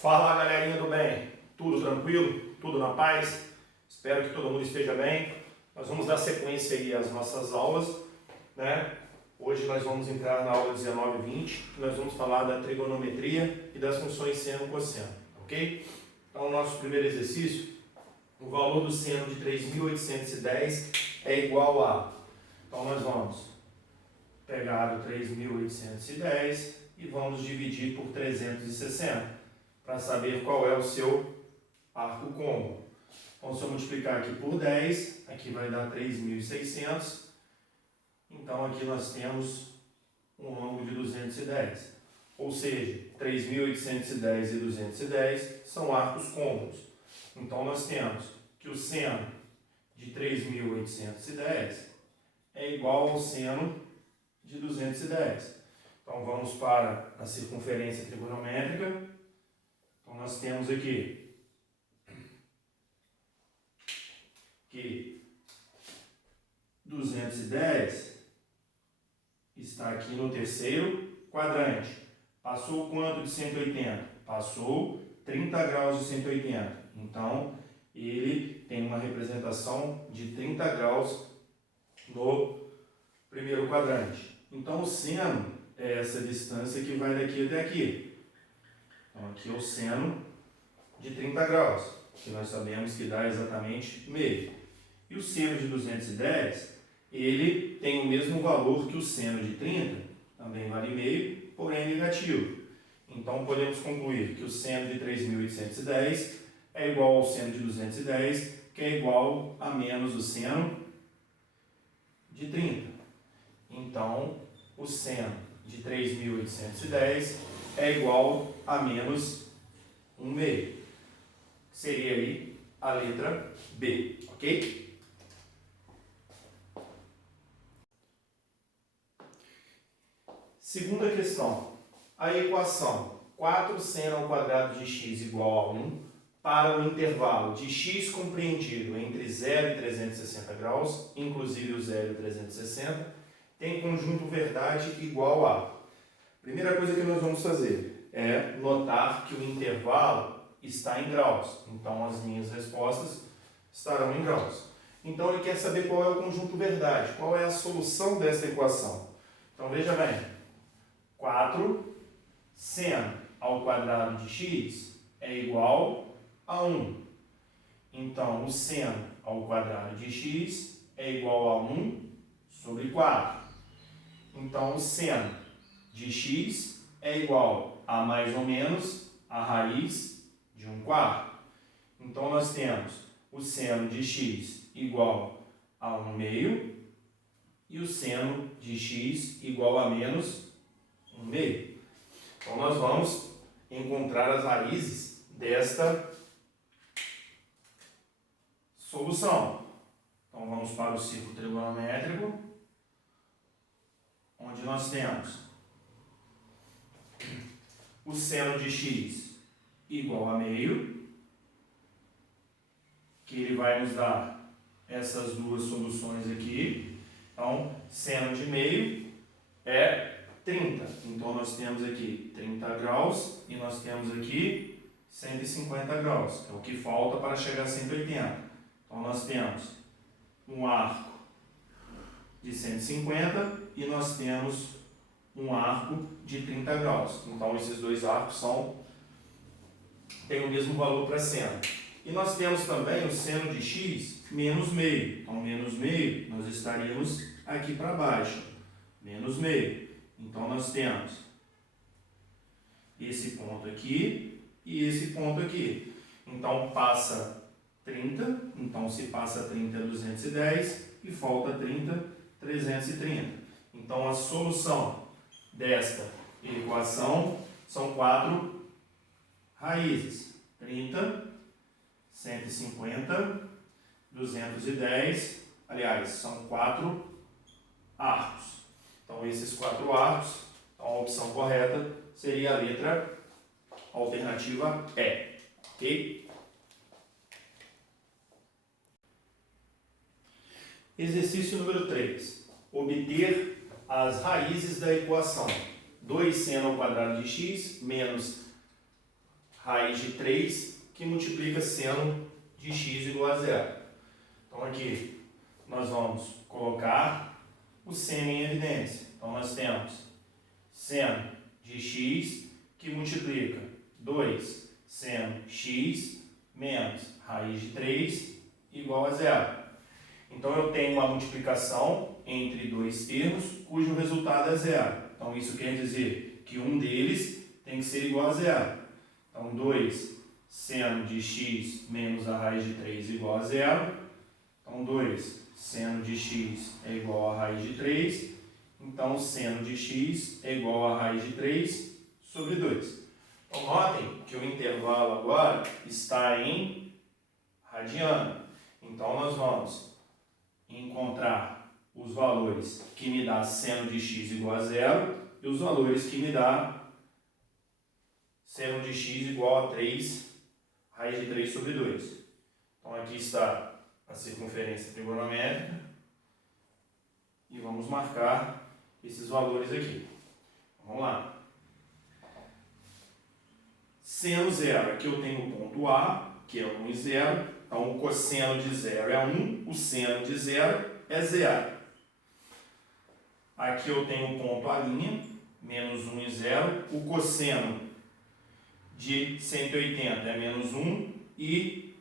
Fala, galerinha do bem, tudo tranquilo? Tudo na paz? Espero que todo mundo esteja bem. Nós vamos dar sequência aí às nossas aulas, né? Hoje nós vamos entrar na aula 19 e 20, que nós vamos falar da trigonometria e das funções seno e cosseno, ok? Então, o nosso primeiro exercício, o valor do seno de 3.810 é igual a... Então, nós vamos pegar o 3.810 e vamos dividir por 360 para saber qual é o seu arco côncavo. Então, se eu multiplicar aqui por 10, aqui vai dar 3.600. Então, aqui nós temos um ângulo de 210. Ou seja, 3.810 e 210 são arcos côncavos. Então, nós temos que o seno de 3.810 é igual ao seno de 210. Então, vamos para a circunferência trigonométrica. Então, nós temos aqui que 210 está aqui no terceiro quadrante. Passou quanto de 180? Passou 30 graus de 180. Então, ele tem uma representação de 30 graus no primeiro quadrante. Então, o seno é essa distância que vai daqui até aqui. Então, aqui é o seno de 30 graus, que nós sabemos que dá exatamente meio. E o seno de 210, ele tem o mesmo valor que o seno de 30, também vale meio, porém é negativo. Então, podemos concluir que o seno de 3.810 é igual ao seno de 210, que é igual a menos o seno de 30. Então, o seno de 3.810 é igual a menos 1 meio. Seria aí a letra B, ok? Segunda questão. A equação 4 seno ao quadrado de x igual a 1 para o intervalo de x compreendido entre 0 e 360 graus, inclusive o 0 e 360, tem conjunto verdade igual a... Primeira coisa que nós vamos fazer é notar que o intervalo está em graus. Então, as minhas respostas estarão em graus. Então, ele quer saber qual é o conjunto verdade, qual é a solução dessa equação. Então, veja bem, 4 seno ao quadrado de x é igual a 1. Então, o seno ao quadrado de x é igual a 1 sobre 4. Então, o seno de x é igual a mais ou menos a raiz de 1/4. Então, nós temos o seno de x igual a 1 meio e o seno de x igual a menos 1 meio. Então, nós vamos encontrar as raízes desta solução. Então, vamos para o círculo trigonométrico, onde nós temos o seno de x igual a meio, que ele vai nos dar essas duas soluções aqui. Então, seno de meio é 30. Então, nós temos aqui 30 graus e nós temos aqui 150 graus, que é o que falta para chegar a 180. Então, nós temos um arco de 150 e nós temos um arco de 30 graus. Então, esses dois arcos têm o mesmo valor para seno. E nós temos também o seno de x menos meio. Então, menos meio, nós estaríamos aqui para baixo. Menos meio. Então, nós temos esse ponto aqui e esse ponto aqui. Então, passa 30. Então, se passa 30 é 210 e falta 30, 330. Então, a solução desta equação são 4 raízes. 30, 150, 210. Aliás, são 4 arcos. Então, esses 4 arcos, então, a opção correta seria a letra alternativa E. Ok? Exercício número 3. Obter as raízes da equação 2 seno ao quadrado de x menos raiz de 3 que multiplica seno de x igual a zero. Então aqui nós vamos colocar o seno em evidência. Então nós temos seno de x que multiplica 2 seno x menos raiz de 3 igual a zero. Então eu tenho uma multiplicação entre dois termos cujo resultado é zero. Então isso quer dizer que um deles tem que ser igual a zero. Então 2 seno de x menos a raiz de 3 igual a zero. Então 2 seno de x é igual a raiz de 3. Então seno de x é igual a raiz de 3 sobre 2. Então notem que o intervalo agora está em radiano. Então nós vamos encontrar os valores que me dá seno de x igual a zero e os valores que me dá seno de x igual a 3 raiz de 3 sobre 2. Então aqui está a circunferência trigonométrica e vamos marcar esses valores aqui. Vamos lá. Seno zero, aqui eu tenho o ponto A, que é 1 e 0. Então o cosseno de zero é 1, o seno de zero é zero. Aqui eu tenho o ponto A', menos 1 e 0. O cosseno de 180 é menos 1 e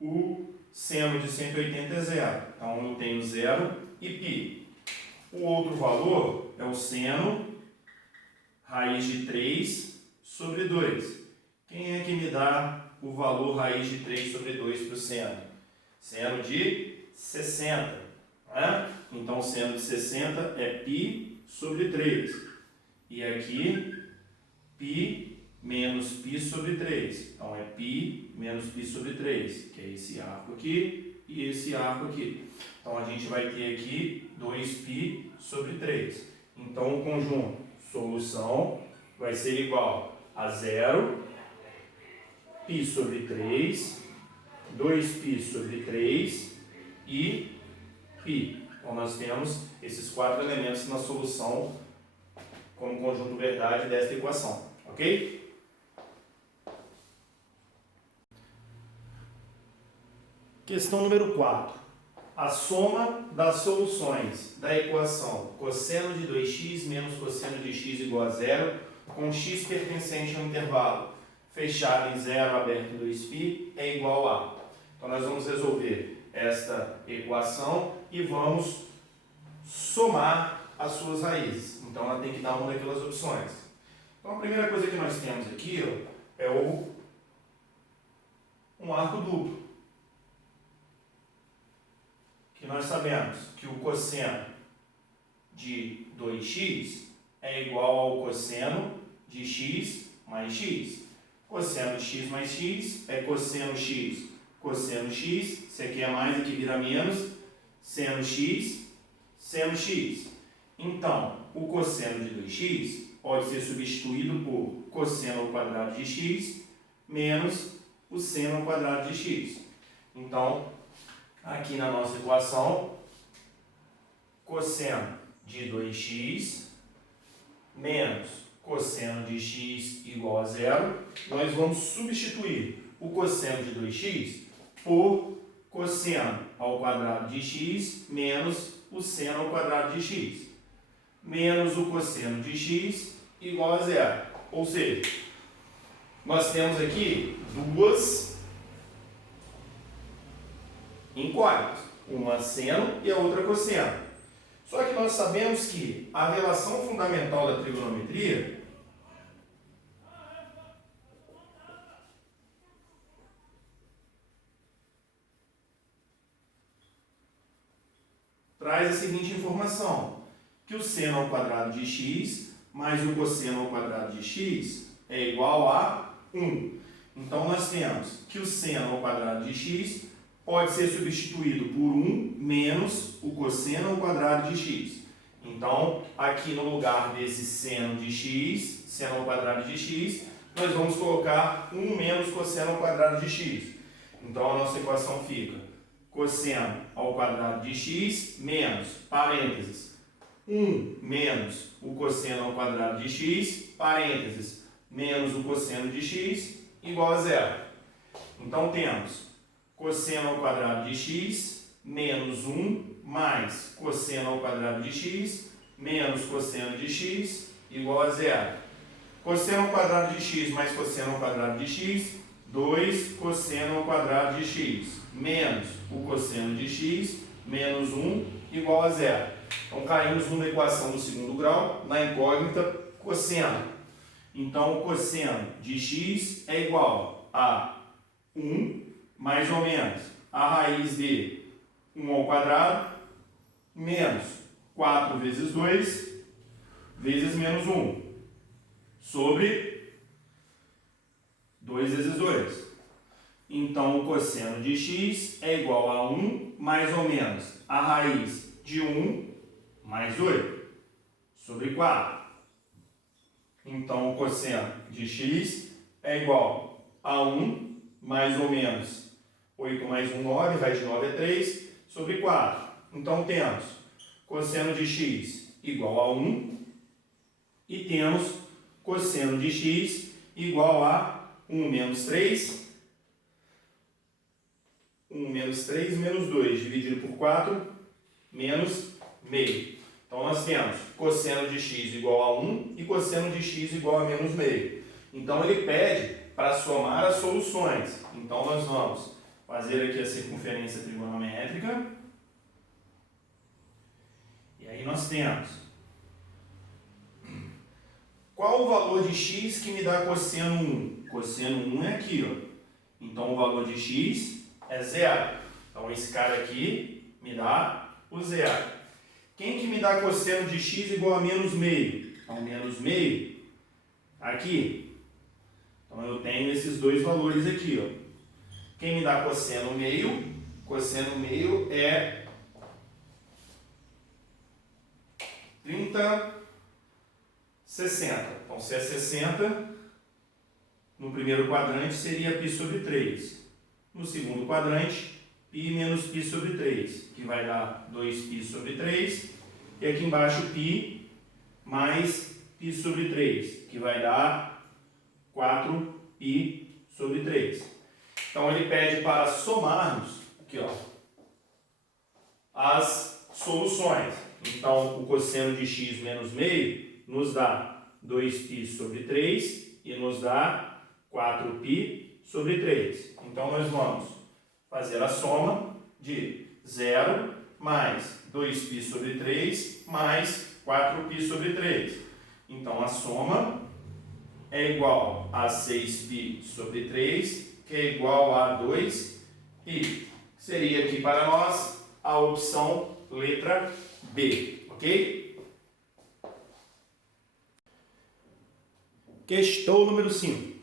o seno de 180 é zero. Então eu tenho 0 e π. O outro valor é o seno raiz de 3 sobre 2. Quem é que me dá o valor raiz de 3 sobre 2 para o seno? Seno de 60. Né? Então o seno de 60 é π sobre 3. E aqui π menos π sobre 3. Então é π menos π sobre 3, que é esse arco aqui e esse arco aqui. Então a gente vai ter aqui 2π sobre 3. Então o conjunto solução vai ser igual a 0, π sobre 3, 2π sobre 3 e π. Então nós temos esses 4 elementos na solução como conjunto verdade desta equação. Ok? Questão número 4. A soma das soluções da equação cosseno de 2x menos cosseno de x igual a zero, com x pertencente ao intervalo fechado em 0, aberto em 2π, é igual a. Então nós vamos resolver esta equação e vamos somar as suas raízes. Então ela tem que dar uma daquelas opções. Então a primeira coisa que nós temos aqui é um arco duplo. Que nós sabemos que o cosseno de 2x é igual ao cosseno de x mais x. Cosseno de x mais x é cosseno x, cosseno x, isso aqui é mais, aqui vira menos, seno x, seno x. Então, o cosseno de 2x pode ser substituído por cosseno ao quadrado de x menos o seno ao quadrado de x. Então, aqui na nossa equação, cosseno de 2x menos cosseno de x igual a zero, nós vamos substituir o cosseno de 2x por cosseno ao quadrado de x menos o seno ao quadrado de x, menos o cosseno de x igual a zero. Ou seja, nós temos aqui duas incógnitas, uma seno e a outra cosseno. Só que nós sabemos que a relação fundamental da trigonometria traz a seguinte informação, que o seno ao quadrado de x mais o cosseno ao quadrado de x é igual a 1. Então nós temos que o seno ao quadrado de x pode ser substituído por 1 menos o cosseno ao quadrado de x. Então, aqui no lugar desse seno de x, seno ao quadrado de x, nós vamos colocar 1 menos cosseno ao quadrado de x. Então, a nossa equação fica cosseno ao quadrado de x menos, parênteses, 1 menos o cosseno ao quadrado de x, parênteses, menos o cosseno de x, igual a zero. Então temos cosseno ao quadrado de x menos 1 mais cosseno ao quadrado de x menos cosseno de x igual a zero. Cosseno ao quadrado de x mais cosseno ao quadrado de x, 2 cosseno ao quadrado de x menos o cosseno de x menos 1 igual a zero. Então caímos numa equação do segundo grau, na incógnita cosseno. Então o cosseno de x é igual a 1 mais ou menos a raiz de 1 ao quadrado menos 4 vezes 2 vezes menos 1 sobre 2 vezes 2. Então o cosseno de x é igual a 1 mais ou menos a raiz de 1 mais 8 sobre 4. Então o cosseno de x é igual a 1 mais ou menos 8 mais 1, 9, raiz de 9 é 3, sobre 4. Então temos cosseno de x igual a 1 e temos cosseno de x igual a 1 menos 3, 1 menos 3 menos 2 dividido por 4, menos meio. Então nós temos cosseno de x igual a 1 e cosseno de x igual a menos meio. Então ele pede para somar as soluções. Então nós vamos fazer aqui a circunferência trigonométrica. E aí nós temos qual o valor de x que me dá cosseno 1? Cosseno 1 é aqui, ó. Então o valor de x é zero. Então esse cara aqui me dá o zero. Quem que me dá cosseno de x igual a menos meio? Então menos meio aqui. Então eu tenho esses dois valores aqui, ó. Quem me dá cosseno meio? Cosseno meio é 30, 60. Então se é 60, no primeiro quadrante seria π sobre 3. No segundo quadrante, π menos π sobre 3, que vai dar 2π sobre 3. E aqui embaixo π mais π sobre 3, que vai dar 4π sobre 3. Então ele pede para somarmos aqui, ó, as soluções. Então o cosseno de x menos meio nos dá 2π sobre 3 e nos dá 4π sobre 3. Então nós vamos fazer a soma de 0 mais 2π sobre 3 mais 4π sobre 3. Então a soma é igual a 6π sobre 3, que é igual a 2π. Seria aqui para nós a opção letra B, ok? Questão número 5.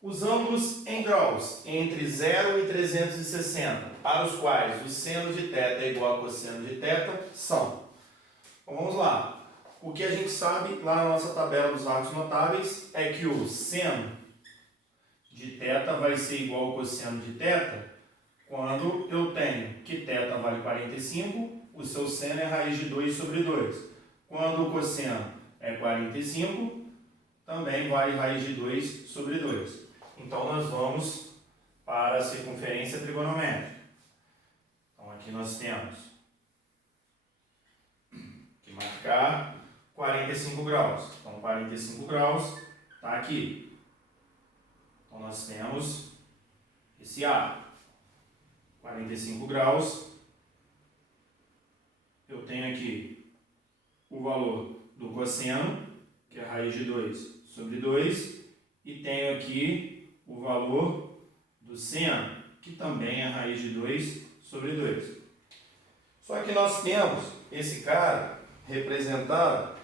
Os ângulos em graus entre 0 e 360, para os quais o seno de θ é igual a cosseno de θ, são. Então vamos lá. O que a gente sabe lá na nossa tabela dos arcos notáveis é que o seno de θ vai ser igual ao cosseno de θ quando eu tenho que θ vale 45, o seu seno é raiz de 2 sobre 2. Quando o cosseno é 45, também vale raiz de 2 sobre 2. Então nós vamos para a circunferência trigonométrica. Então aqui nós temos que marcar 45 graus. Então 45 graus está aqui. Então nós temos esse arco. 45 graus. Eu tenho aqui o valor do cosseno, que é raiz de 2 sobre 2, e tenho aqui o valor do seno, que também é raiz de 2 sobre 2. Só que nós temos esse cara representado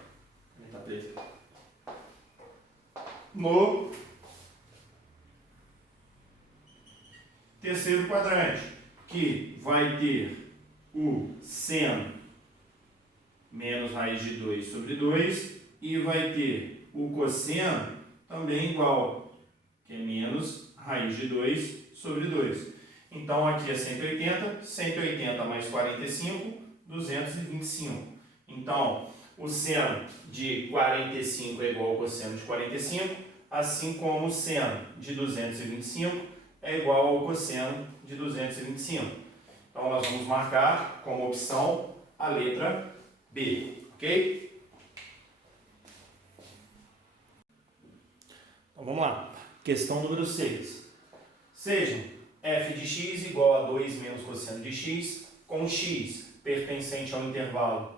no terceiro quadrante, que vai ter o seno menos raiz de 2 sobre 2 e vai ter o cosseno também igual, que é menos raiz de 2 sobre 2. Então aqui é 180, 180 mais 45, 225. Então o seno de 45 é igual ao cosseno de 45, assim como o seno de 225 é igual ao cosseno de 225. Então, nós vamos marcar como opção a letra B, ok? Então, vamos lá. Questão número 6. Sejam f de x igual a 2 menos cosseno de x, com x pertencente ao intervalo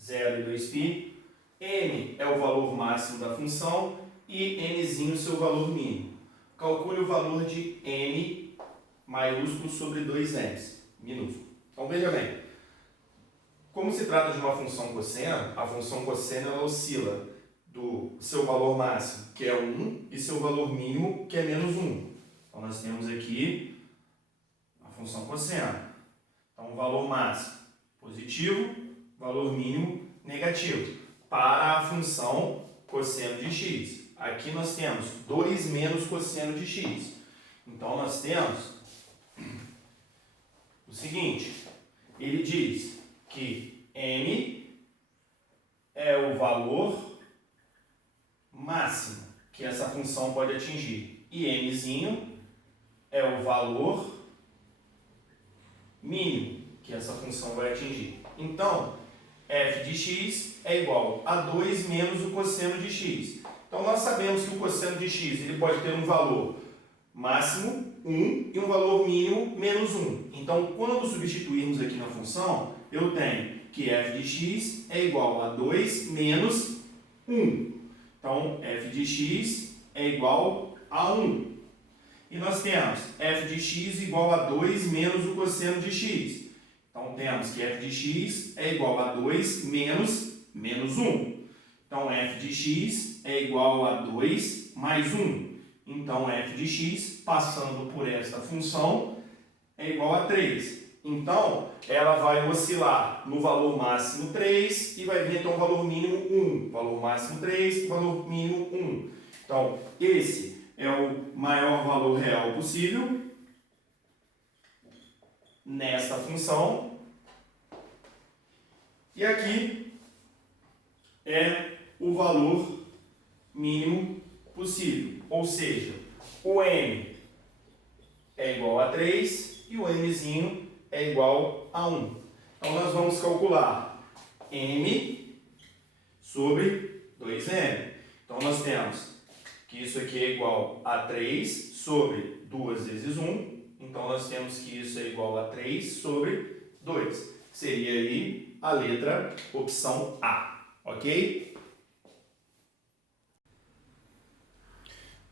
0 e 2π, n é o valor máximo da função e nzinho seu valor mínimo. Calcule o valor de n maiúsculo sobre 2n minúsculo. Então, veja bem, como se trata de uma função cosseno, a função cosseno ela oscila do seu valor máximo, que é 1, e seu valor mínimo, que é menos 1. Então, nós temos aqui a função cosseno. Então, o valor máximo positivo, valor mínimo negativo. Para a função cosseno de x. Aqui nós temos 2 menos cosseno de x. Então, nós temos o seguinte. Ele diz que n é o valor máximo que essa função pode atingir. E nzinho é o valor mínimo que essa função vai atingir. Então, f de x é igual a 2 menos o cosseno de x. Então, nós sabemos que o cosseno de x ele pode ter um valor máximo, 1, e um valor mínimo, menos 1. Então, quando substituirmos aqui na função, eu tenho que f de x é igual a 2 menos 1. Então, f de x é igual a 1. E nós temos f de x igual a 2 menos o cosseno de x. Então, temos que f de x é igual a 2 menos 1. Então, f de x é igual a 2 mais 1. Então, f de x, passando por esta função, é igual a 3. Então, ela vai oscilar no valor máximo 3 e vai vir então o valor mínimo 1. Valor máximo 3, valor mínimo 1. Então, esse é o maior valor real possível nesta função. E aqui é o valor mínimo possível. Ou seja, o n é igual a 3 e o nzinho é igual a 1. Então, nós vamos calcular n sobre 2n. Então, nós temos que isso aqui é igual a 3 sobre 2 vezes 1. Então, nós temos que isso é igual a 3 sobre 2. Seria aí a letra opção A, ok?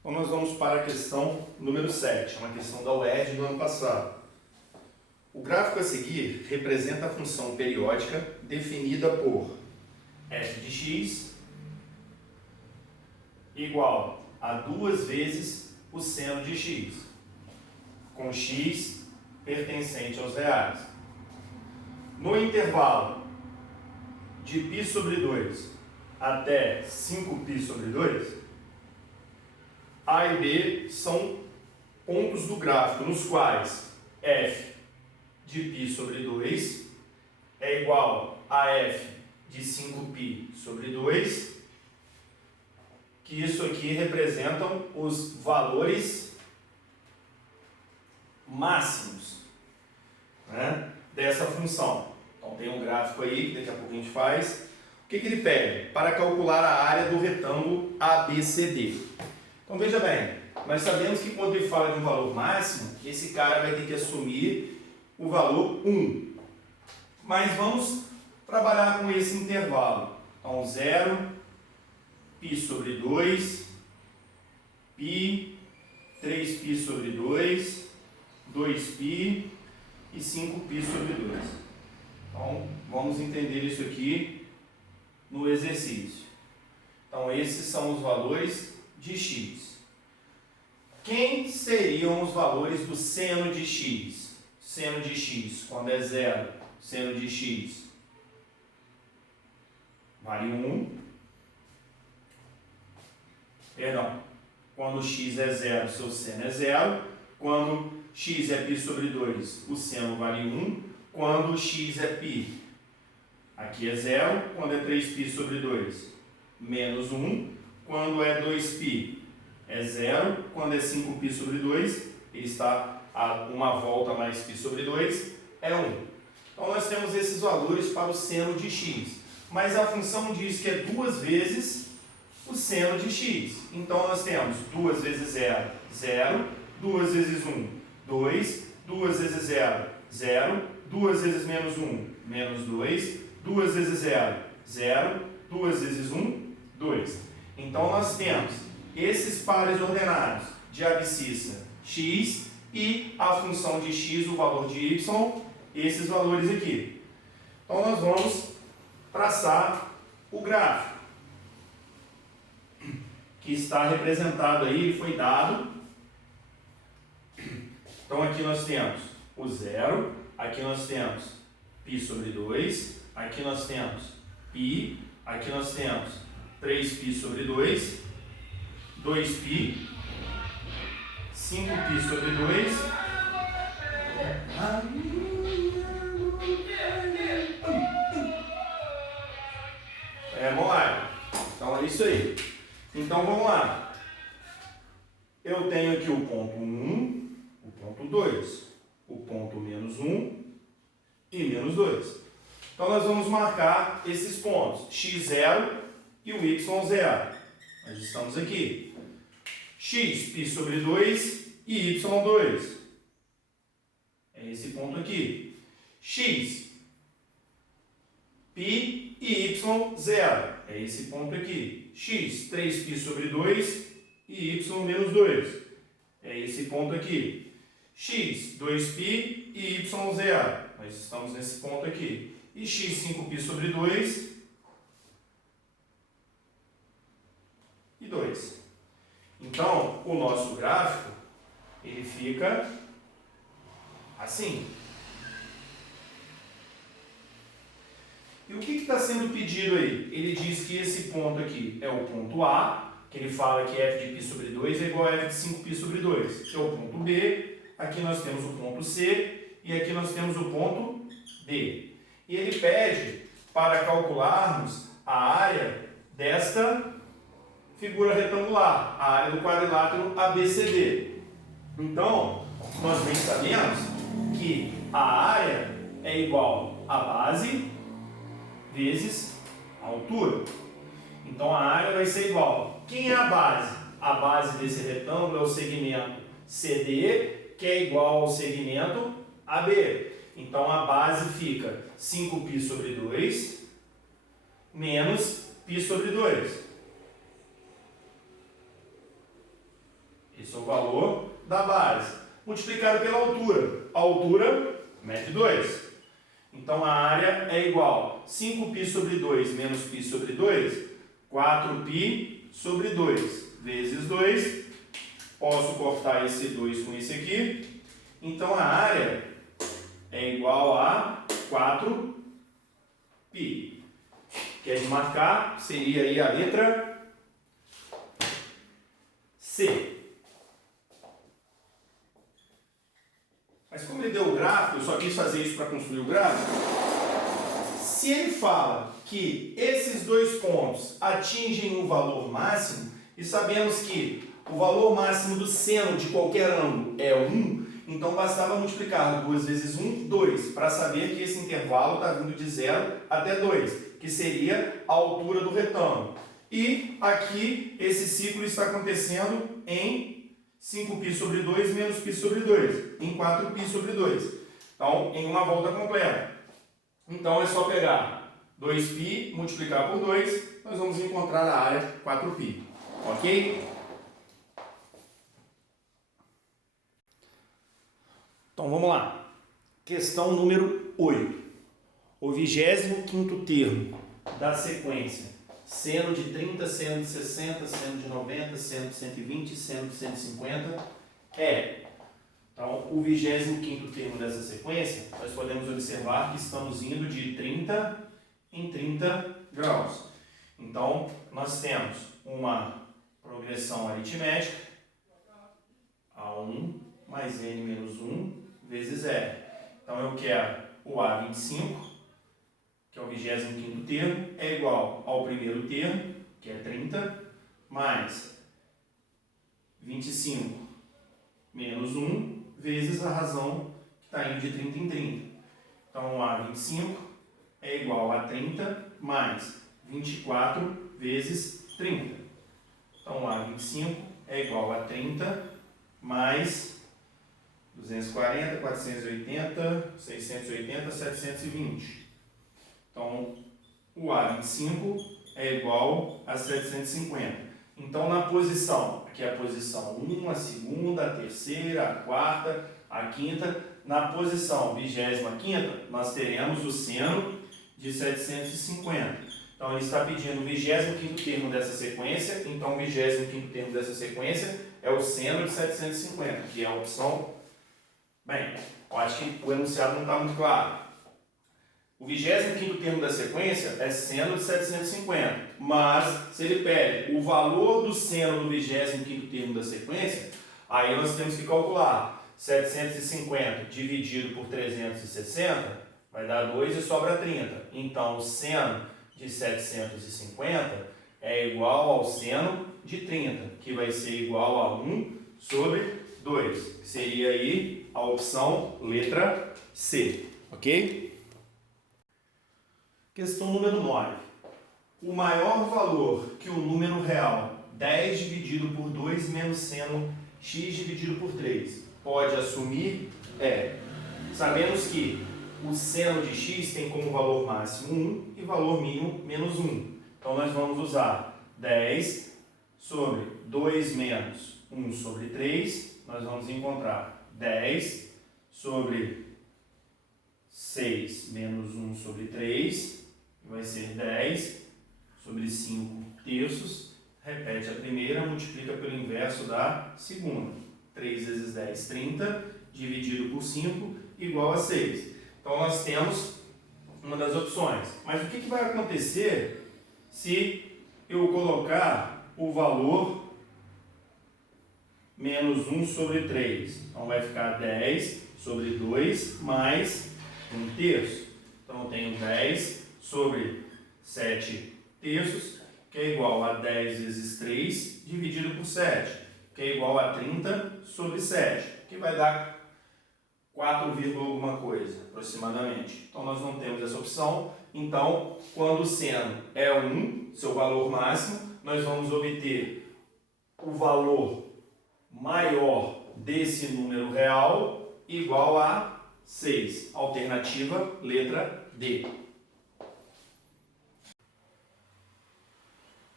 Então, nós vamos para a questão número 7, uma questão da UERJ do ano passado. O gráfico a seguir representa a função periódica definida por f de x igual a 2 vezes o seno de x, com x pertencente aos reais. No intervalo de π sobre 2 até 5π sobre 2, A e B são pontos do gráfico nos quais f de π sobre 2 é igual a f de 5π sobre 2, que isso aqui representam os valores máximos, né, dessa função. Então tem um gráfico aí, que daqui a pouco a gente faz. O que ele pede? Para calcular a área do retângulo ABCD. Então veja bem, nós sabemos que quando ele fala de um valor máximo, esse cara vai ter que assumir o valor 1. Mas vamos trabalhar com esse intervalo. Então 0, π sobre 2, π, 3π sobre 2, 2π e 5π sobre 2. Então vamos entender isso aqui no exercício. Então esses são os valores de x. Quem seriam os valores do seno de x? Seno de x, quando é 0, seno de x vale 1. Perdão, quando x é 0, seu seno é 0. Quando x é π sobre 2, o seno vale 1. Quando x é π, aqui é 0. Quando é 3π sobre 2, menos 1. Quando é 2π, é 0. Quando é 5π sobre 2, ele está a uma volta mais π sobre 2, é 1. Então, nós temos esses valores para o seno de x. Mas a função diz que é 2 vezes o seno de x. Então, nós temos 2 vezes 0, 0. 2 vezes 1, 2. 2 vezes 0, 0. 2 vezes menos 1, menos 2. 2 vezes 0, 0. 2 vezes 1, 2. Então, nós temos esses pares ordenados de abscissa x e a função de x, o valor de y, esses valores aqui. Então, nós vamos traçar o gráfico, que está representado aí, ele foi dado. Então, aqui nós temos o 0, aqui nós temos π sobre 2, aqui nós temos π, aqui nós temos 3π sobre 2, 2π, 5π sobre 2, vamos lá. Então é isso aí. Então vamos lá. Eu tenho aqui o ponto 1, o ponto 2, o ponto menos 1 e menos 2. Então nós vamos marcar esses pontos, x0 e o y0. Nós estamos aqui. X, π sobre 2 e y2. É esse ponto aqui. X, π e y0. É esse ponto aqui. X, 3π sobre 2 e y menos 2. É esse ponto aqui. X, 2π e y0. Nós estamos nesse ponto aqui. E x, 5π sobre 2 e 2. Então, o nosso gráfico, ele fica assim. E o que está sendo pedido aí? Ele diz que esse ponto aqui é o ponto A, que ele fala que f de π sobre 2 é igual a f de 5π sobre 2. Que é o ponto B, aqui nós temos o ponto C e aqui nós temos o ponto D. E ele pede para calcularmos a área desta figura retangular, a área do quadrilátero ABCD. Então, nós bem sabemos que a área é igual à base vezes a altura. Então, a área vai ser igual. Quem é a base? A base desse retângulo é o segmento CD, que é igual ao segmento AB. Então, a base fica 5π sobre 2 menos π sobre 2. Esse é o valor da base. Multiplicado pela altura. A altura mede 2. Então, a área é igual a 5π sobre 2 menos π sobre 2, 4π sobre 2 vezes 2. Posso cortar esse 2 com esse aqui. Então, a área é igual a 4π. Quer marcar? Seria aí a letra C. Mas como ele deu o gráfico, eu só quis fazer isso para construir o gráfico. Se ele fala que esses dois pontos atingem o valor máximo, e sabemos que o valor máximo do seno de qualquer ângulo é 1, então bastava multiplicar 2 vezes 1, 2, para saber que esse intervalo está vindo de 0 até 2, que seria a altura do retângulo. E aqui esse ciclo está acontecendo em 5π sobre 2 menos π sobre 2, em 4π sobre 2. Então, em uma volta completa. Então, é só pegar 2π, multiplicar por 2, nós vamos encontrar a área 4π. Ok? Então, vamos lá. Questão número 8. O 25º termo da sequência seno de 30, seno de 60, seno de 90, seno de 120, seno de 150 é. Então, o 25º termo dessa sequência, nós podemos observar que estamos indo de 30 em 30 graus. Então, nós temos uma progressão aritmética, A1 mais N menos 1 vezes R. Então, eu quero o A25, que é o 25º termo, é igual ao primeiro termo, que é 30, mais 25 menos 1 vezes a razão que está indo de 30 em 30. Então, A25 é igual a 30 mais 24 vezes 30. Então, A25 é igual a 30 mais 240, 480, 680, 720. Então, o A25 é igual a 750. Então, na posição, aqui é a posição 1, a segunda, a terceira, a quarta, a quinta. Na posição 25ª, nós teremos o seno de 750. Então, ele está pedindo o 25º termo dessa sequência. Então, o 25º termo dessa sequência é o seno de 750, que é a opção... Bem, eu acho que o enunciado não está muito claro. O 25º termo da sequência é seno de 750, mas se ele pede o valor do seno do 25º termo da sequência, aí nós temos que calcular 750 dividido por 360 vai dar 2 e sobra 30. Então, o seno de 750 é igual ao seno de 30, que vai ser igual a 1 sobre 2, que seria aí a opção letra C, ok? Questão número 9. O maior valor que o número real 10 dividido por 2 menos seno x dividido por 3 pode assumir é, sabemos que o seno de x tem como valor máximo 1 e valor mínimo menos 1. Então, nós vamos usar 10 sobre 2 menos 1 sobre 3. Nós vamos encontrar 10 sobre 6 menos 1 sobre 3. Vai ser 10 sobre 5 terços. Repete a primeira, multiplica pelo inverso da segunda. 3 vezes 10, 30, dividido por 5, igual a 6. Então, nós temos uma das opções. Mas o que vai acontecer se eu colocar o valor menos 1 sobre 3? Então, vai ficar 10 sobre 2 mais 1 terço. Então, eu tenho 10 sobre 7 terços, que é igual a 10 vezes 3, dividido por 7, que é igual a 30 sobre 7, que vai dar 4, alguma coisa, aproximadamente. Então, nós não temos essa opção. Então, quando o seno é 1, seu valor máximo, nós vamos obter o valor maior desse número real igual a 6. Alternativa, letra D.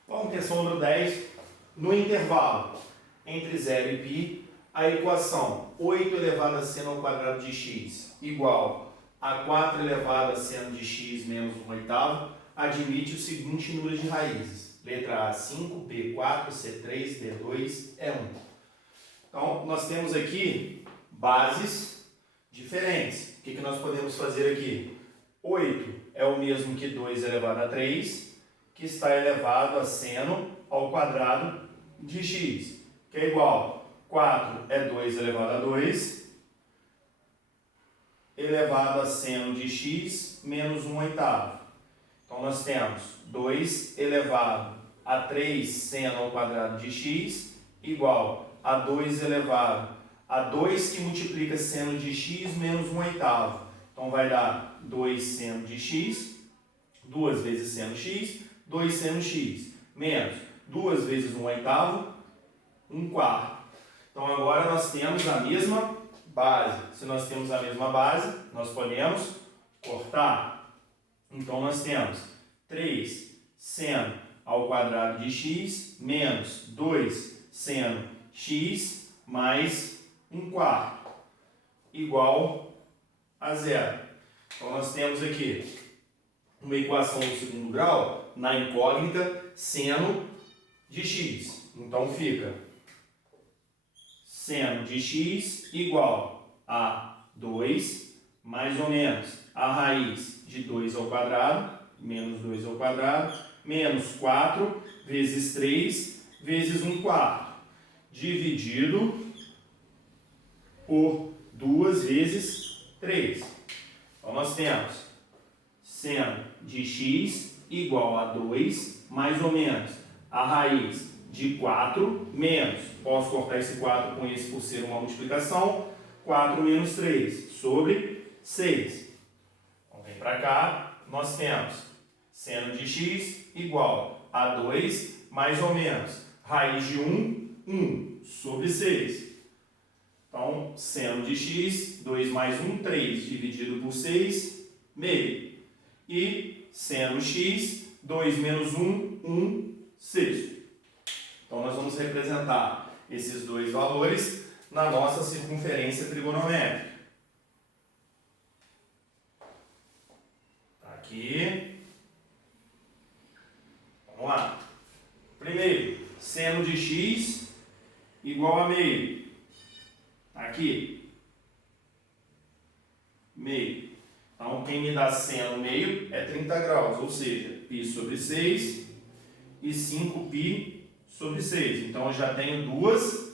Vamos, questão número 10. No intervalo entre 0 e π, a equação 8 elevado a seno ao quadrado de x igual a 4 elevado a seno de x menos 1/8 admite o seguinte número de raízes. Letra A, 5, B, 4, C, 3, D, 2, E, 1. Então, nós temos aqui bases diferentes. O que nós podemos fazer aqui? 8 é o mesmo que 2 elevado a 3, que está elevado a seno ao quadrado de x, que é igual a 4 é 2 elevado a 2, elevado a seno de x menos 1/8. Então, nós temos 2 elevado a 3 seno ao quadrado de x igual a 2 elevado a 2 que multiplica seno de x menos 1/8. Então, vai dar 2 seno de x, 2 vezes seno x, 2 seno x, menos 2 vezes 1/8, 1/4. Então, agora nós temos a mesma base. Se nós temos a mesma base, nós podemos cortar. Então, nós temos 3 seno ao quadrado de x menos 2 seno x mais 1/4 igual a 0. Então, nós temos aqui uma equação do segundo grau na incógnita seno de x. Então, fica seno de x igual a 2, mais ou menos a raiz de 2 ao quadrado, menos 2 ao quadrado, menos 4 vezes 3 vezes 1/4, dividido por 2 vezes 3. Então, nós temos seno de x igual a 2, mais ou menos a raiz de 4 menos. Posso cortar esse 4 com esse por ser uma multiplicação. 4 menos 3 sobre 6. Então, vem para cá, nós temos seno de x igual a 2 mais ou menos raiz de 1 sobre 6. Então, seno de x, 2 mais 1, 3, dividido por 6, meio. E seno x, 2 menos 1 sexto. Então, nós vamos representar esses dois valores na nossa circunferência trigonométrica. Tá aqui. Vamos lá. Primeiro, seno de x igual a meio. Aqui. Meio. Então, quem me dá seno meio é 30 graus, ou seja, π sobre 6 e 5π sobre 6. Então, eu já tenho duas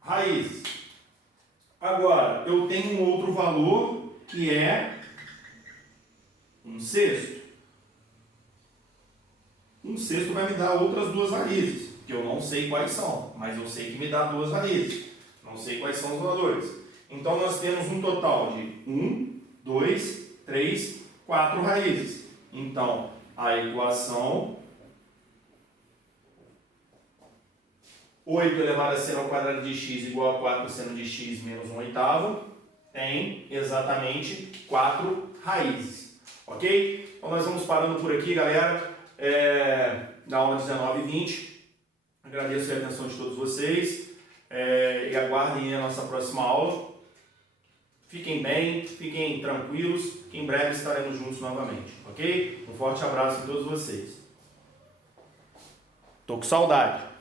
raízes. Agora, eu tenho um outro valor que é 1/6. 1/6 vai me dar outras duas raízes, que eu não sei quais são, mas eu sei que me dá duas raízes. Não sei quais são os valores. Então, nós temos um total de 1, 2, 3, 4 raízes. Então, a equação 8 elevado a seno ao quadrado de x igual a 4 seno de x menos 1/8 tem exatamente 4 raízes. Ok? Então, nós vamos parando por aqui, galera, na aula 19 e 20. Agradeço a atenção de todos vocês e aguardem a nossa próxima aula. Fiquem bem, fiquem tranquilos, que em breve estaremos juntos novamente, ok? Um forte abraço a todos vocês. Tô com saudade.